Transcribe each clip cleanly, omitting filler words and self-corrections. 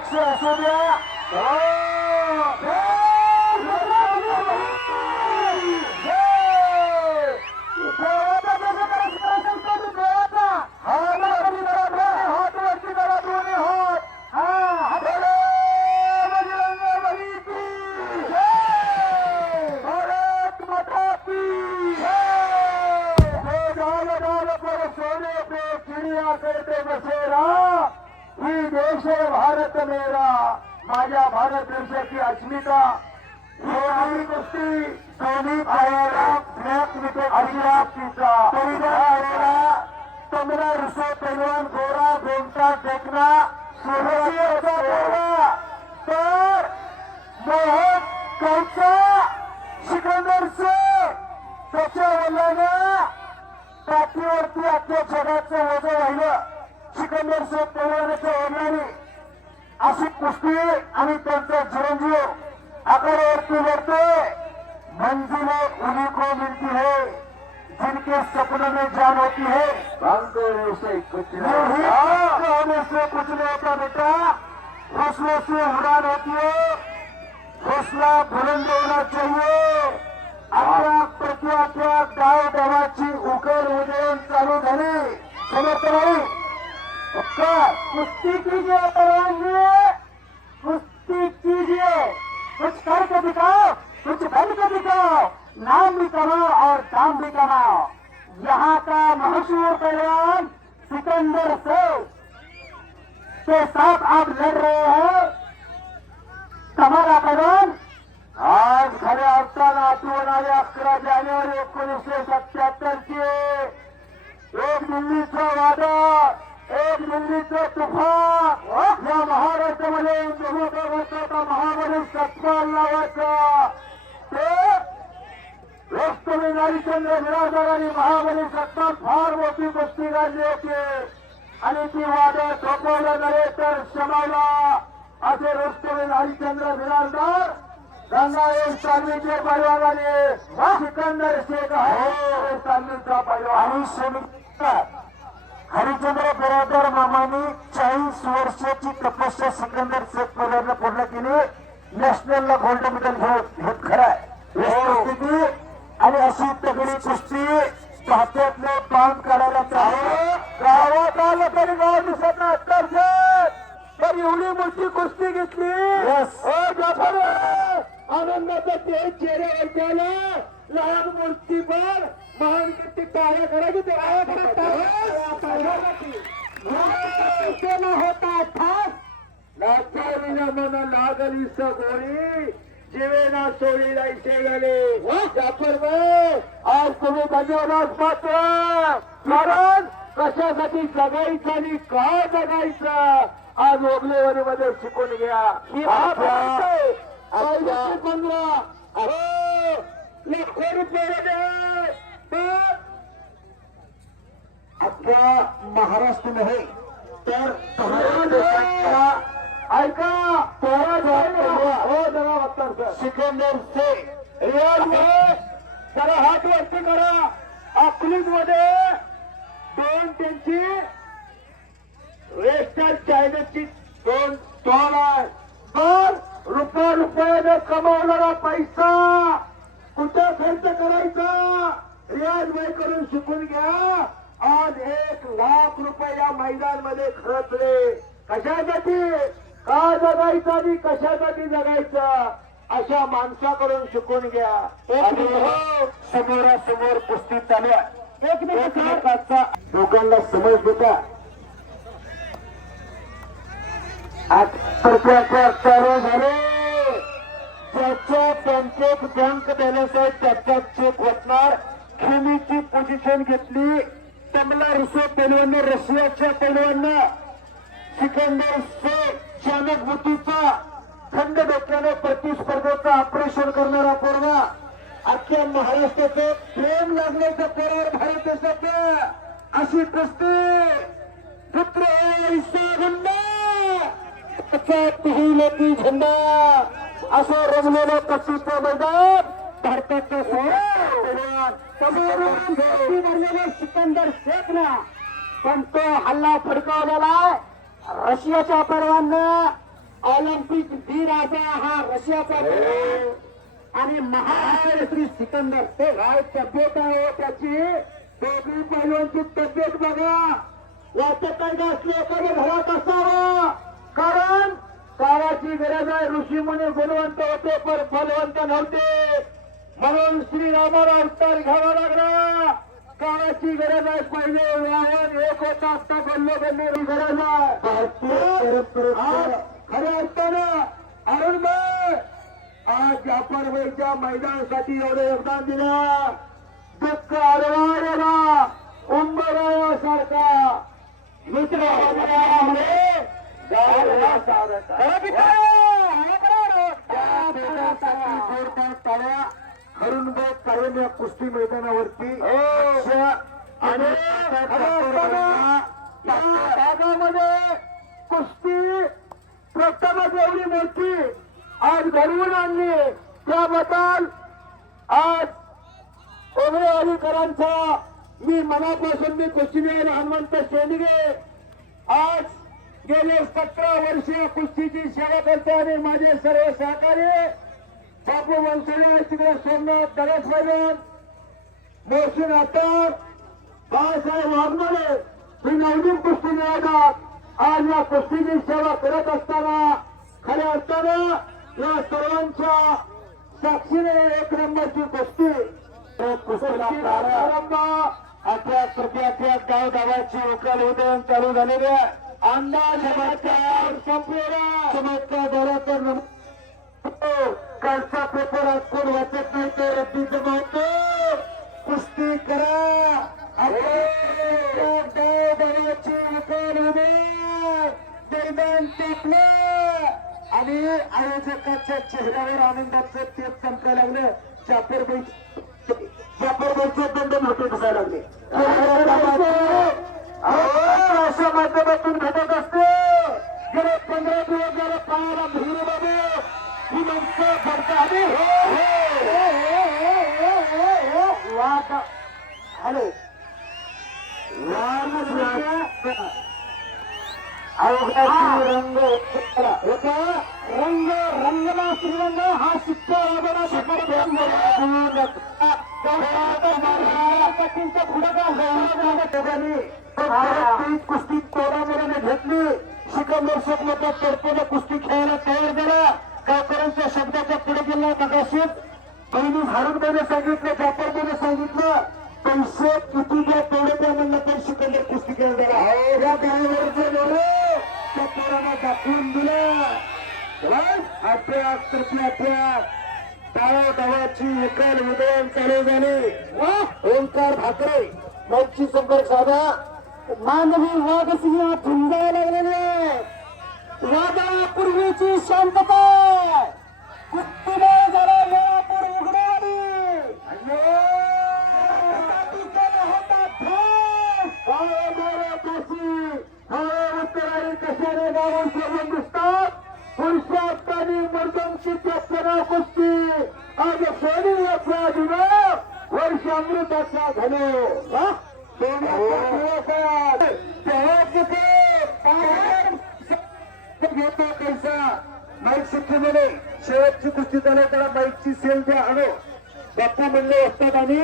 लक्ष असू द्या. करते बसेरा ही देश भारत मेरा. माझ्या भारत देशाची अस्मिता. ही गोष्टी दोन्ही पायाला ब्लॅक विकेट अजिरातीचा परिणाम. 15 रुपये पैलवान गोरा गोमटा देखना तर मोहन कौचा सिकंदर से त्याच्या वडिलांना पाठीवरती अख्ख्या जगाचं वजन राहिलं. सिकंदर शेख पैलवानाच्या वडिलांनी अशी कुस्ती आणि त्यांचा चिरंजीव आकारावरती लढते. मंजिले उन्हीं को मिलती है जिनके सपनों में जान होती है. होने से कुछ नहीं होता बेटा. हौसले से उड़ान होती है. हौसला बुलंद होना चाहिए. आपल्या प्रत्येकाच्या गाव गावाची उकल उदयन चालू झाली. समर्थ नाही कुस्ती कीजिए पहलवान, कुस्ती कीजिए. कुछ करके दिखाओ, कुछ बन के दिखाओ. नाम भी कमाओ और दाम भी कमाओ. यहाँ का मशहूर पहलवान सिकंदर शेख के साथ आप लड़ रहे हैं. कमाल पहलवान आज खऱ्या अर्थानं आठवण आली 11 जानेवारी 1977 ची. एक दिल्लीचं वादळ, एक दिल्लीचं तुफान या महाराष्ट्रामध्ये जगोबा महाबली सत्पाल नावाचा ते रोस्तमी नारीचंद्र बिराजदार आणि महाबली सत्पाल फार मोठी कुस्ती गाजली होती. आणि ती वादळ थोपवलं नव्हे तर शमावला असे रोस्तमी नारीचंद्र बिराजदार गंगावेल सांगलीचे पैलवान आणि सिकंदर शेख आहे सांगलीचा पैलवान. आणि हरिचंद्र बिराजदार मामानी 40 वर्षाची तपस्या सिकंदर शेख पैलवानला पूर्ण केली. नॅशनलला गोल्ड मेडल हे खरं आहे. स्थिती आणि अशी तगडी कुस्ती पात्यातले बांध काढायला चालू. गावात आलं तरी गाव दिसत नाही. तर एवढी मोठी कुस्ती घेतली. आनंदाचा तेज चेहऱ्यावर आला. लहान मूर्तीवर महान कीर्ती टाळ्या करायची. होता ठास नाचविना मना लागली सगोळी जीवेना सोळी रायचे गेले. जाफर आज तुम्ही धन्यवाद मात्र. कारण कशासाठी जगायचं आणि का जगायचं आज ओगलेवाडीमध्ये शिकून घ्या. ही 15 लाखो रुपये अख्ख्या महाराष्ट्र नव्हे तर ऐका सिकंदर शेख जरा हात वरती करा. अकलूज मध्ये दोन त्यांची वेस्टर्न चायनाची 2 स्टॉल आहे. पण रुपयाने कमावणारा पैसा कुठं खर्च करायचा रियाज भाई करून शिकून घ्या. आज 1 लाख रुपये या मैदानमध्ये खर्चले. कशासाठी? का जगायचं आणि कशासाठी जगायचं अशा माणसाकडून शिकून घ्या. समोरासमोर कुस्ती चालू आहे. एकमेकाचा लोकांना समज देता चालू झाले. ज्याच्या बँकेत बँक बॅलन्स आहे त्याचा चेक वाटणार. खेळीची पोझिशन घेतली. 15 रुपये पैलवान रशियाच्या पैलवांना सिकंदर शेख चाणक बुद्धीचा थंड डोक्याने प्रतिस्पर्धेचं ऑपरेशन करणारा पोरगा. अख्ख्या महाराष्ट्राचं प्रेम लागण्याच्या पोरावर भारत देशाचं अशी कुस्ती पुत्र तुहिलती झेंडा असं रंगलेलं कुस्तीचं मैदान भारताचं भरलेले सिकंदर शेखना. पण तो हल्ला फडकावलेला रशियाच्या पैलवाननं ऑलिम्पिक वीर असा हा रशियाचा खेळ आणि महान श्री सिकंदर ते काय तब्येत आहे त्याची दोघी पैलवानची तब्येत बघा वाटत नाही का असले एखाद्या घरात असावा कारण काळाची गरज आहे ऋषी मुनी गुणवंत होते पण फलवंत नव्हते म्हणून श्रीरामाला अवतार घ्यावा लागला काळाची गरज आहे पहिले वाहन एक होता आता गल्ले गल्ले गरज आहे खऱ्या अर्थानं अरुणभाई आज जाफरबाईच्या मैदानासाठी एवढं योगदान दिलं दुःख आडवायला उंबरायासारखा मित्र अरुणभाई कायम या कुस्ती मैदानावरती आणि भागामध्ये कुस्ती प्रथमच एवढी मोठी आज घडवून आणली त्याबद्दल आज ओगळे अलीकरांचा मी मनापासून मी कुस्तीवीर हनुमंत शेंडगे आज गेले 17 वर्षीय कुस्तीची सेवा करतो आणि माझे सर्व सहकारी बापू वंसळे तिकडे सोमनाथ दरस मैदान मोहसिन अत्तर बाळासाहेब वाघमारे ही नवनीत कुस्ती मिळवतात आज या कुस्तीची सेवा करत असताना खऱ्या अर्थानं या सर्वांच्या साक्षीने एक नंबरची कुस्ती प्रारंभ 18 गाव गावाची उकल उदयन चालू झालेल्या अंदाज चमत्कार संपलेला चमत्कार दौऱ्याचा कालचा पेपर आज कोण वाचत नाही तो रद्दी जमावतो कुस्ती करा गावाची उकल उदय मैदान टेकलं आणि आयोजकाच्या चेहऱ्यावर आनंदाचं तेज चमकायला लागलं चापरबाईचे दंड मोठे दिसायला लागले अशा माध्यमातून भेटत असते गेले 15 दिवस झाले पायाला भिरू बाबू ही माणसं फडतात हॅलो रंग रंग रंगला श्रीरंग हा शिक्का कुस्ती तोडामोडाने घेतली सिकंदर शेखला तोडपणे कुस्ती खेळायला तयार झाला गावकऱ्यांच्या शब्दाच्या पुढे गेला नकाशीत पहिली हारुणबाईने सांगितलं जाफरबाईने सांगितलं पैसे किती द्या तेवढे द्या म्हणलं तर सिकंदर कुस्ती खेळायला या गावावरचं लोक त्या पोरांना दाखवून दिलं गावाची उकल उदयन चालू झाले ओंकार भाकरे मागची संपर्क साधा मानवी वाघसिंह झुंजायला लागलेले वादळापूर्वीची शांतता कुस्तीमुळे जरा वेळापूर उघडवली उत्तरायण कशाने गावून सोडून दिसतात पुरुषात आणि मर्दांची त्याच्या कुस्ती आज सोनी याचा दिवस वर्ष अमृताचा घनो घेतो पैसा माईक सिटीमध्ये शेवटची कुस्ती झाली त्याला माईकची सेल द्या आणो बाप्पा म्हणले असतात आणि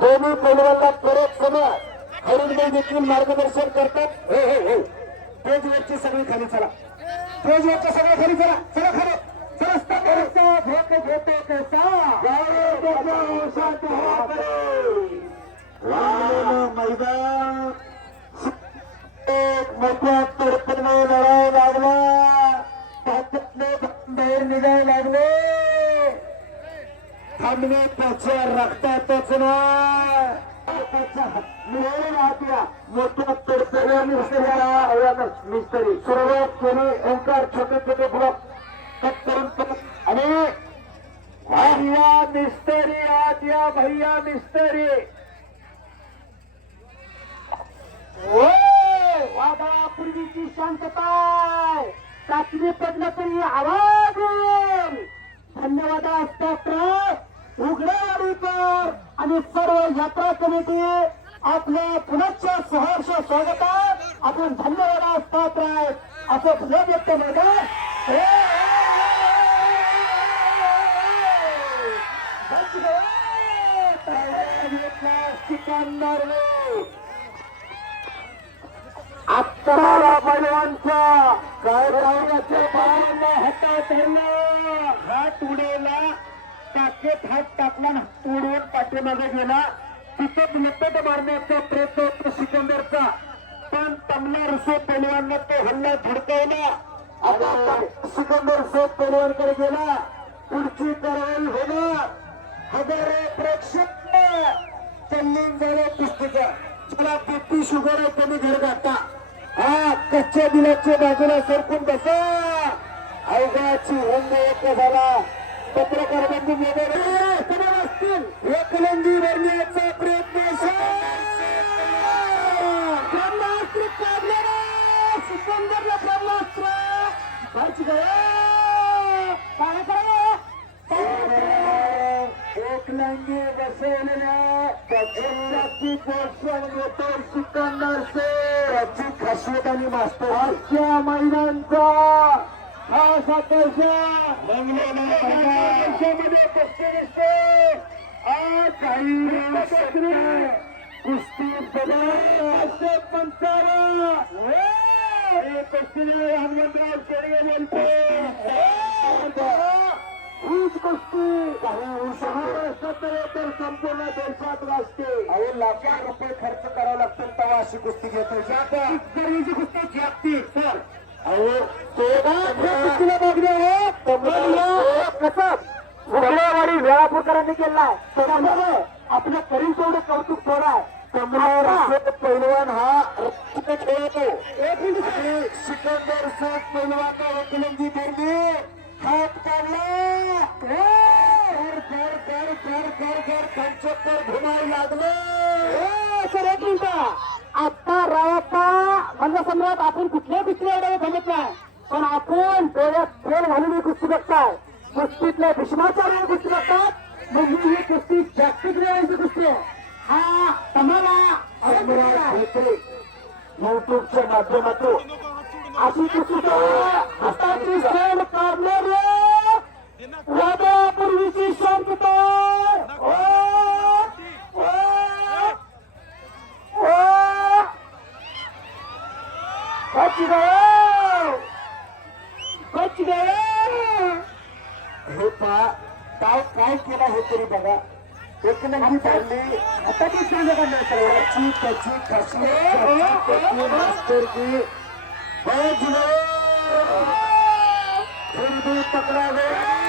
दोन्ही पैलवानला परत समय हरुणबाई देखील मार्गदर्शन करतात स्टेजवरची सगळी खाली चला स्टेजवरच्या सगळ्या खाली चला चला खाली मैदान मोठ्या तडपणे लढायला लागला त्याच्यातले बाहेर निघायला लागले थांबणे त्याच्या रक्तातच ना मोठ्या तडपणे मिस्त्री सुरुवात केली ओंकार छोटे छोटे ब्लॉक कट करून आणि भैया मिस्त्री आत या भैया मिस्त्री वादळापूर्वीची शांतता चाचणी पडलं तरी आवाज येईल धन्यवाद असतात उघड्यावाडीकर आणि सर्व यात्रा कमिटी आपल्या पुनश्च सहर्ष स्वागतात आपण धन्यवादास पात्र आहेत असं भलं व्यक्त मैदान सिकंदर अकरा पैलवानच्या गौरवाच्या बाळांना हातात धरला हात उडवला टाकेत हात टाकला तोडून पाठीमागे गेला तिथंच लपट मारण्याचा प्रयत्न होतो सिकंदरचा पण तमला रुसो पैलवाननं तो हल्ला धडकवला आता सिकंदर सोप पैलवानकडे गेला पुढची कारवाई होणार हजारो प्रेक्षक चल्लीन झाले कुस्तीचा चला बीपी शुगर आहे तुम्ही घर गाठा हा कच्च्या दिलाच्या बाजूला सरकून बसा अवघाची रंग एक झाला पत्रकार बंधू वगैरे असतील एकलंगी भरण्याचा प्रयत्न ब्रह्मास्त्र काढलेला सिकंदरला ब्रह्मास्त्र बच गया काय करा एकलंगी बसवलेल्या त्याची पोषण येतो सिकंदर से त्याची खासियत आणि मास्तर आजच्या मैदानचा खास आकर्षण आज काही कुस्ती पंचारा कुस्ती हनुमंतराव शेळगे बोलतो हीच कुस्ती काही तर संपूर्ण देशात गाजते अहो लाखो रुपये खर्च करावा लागतो तेव्हा अशी कुस्ती घेतो गरीची कुस्ती जागती सर अहो कुस्तीला मागणी आहे कसं उघड्यावाडी वेळापूरकरांनी केलाय त्याच्यामुळे आपलं करील तेवढं कौतुक थोडं आहे पैलवान हा खेळतो सिकंदर शेख पैलवान एकलंगी धरली हात काढला घुमायला लागलं सर एक मिनिट आता रावप्पा म्हणजे सम्राट आपण कुठल्या कुस्तीला एवढं जमत नाही पण आपण डोळ्यात फेल घालून कुस्ती बघताय कुस्तीतल्या भीष्माचार्य कुस्ती बघतात म्हणजे ही कुस्ती जागतिक लेवलची कुस्ती आहे हा तुम्हाला युट्यूबच्या माध्यमातून अशी कुस्ती हाताची सेल काढणारे वादापूर्वीची शांतता हे पहा काय केला हे तरी बघा एकलंगी धरली आता ती त्याची खासियत पकड़ा गया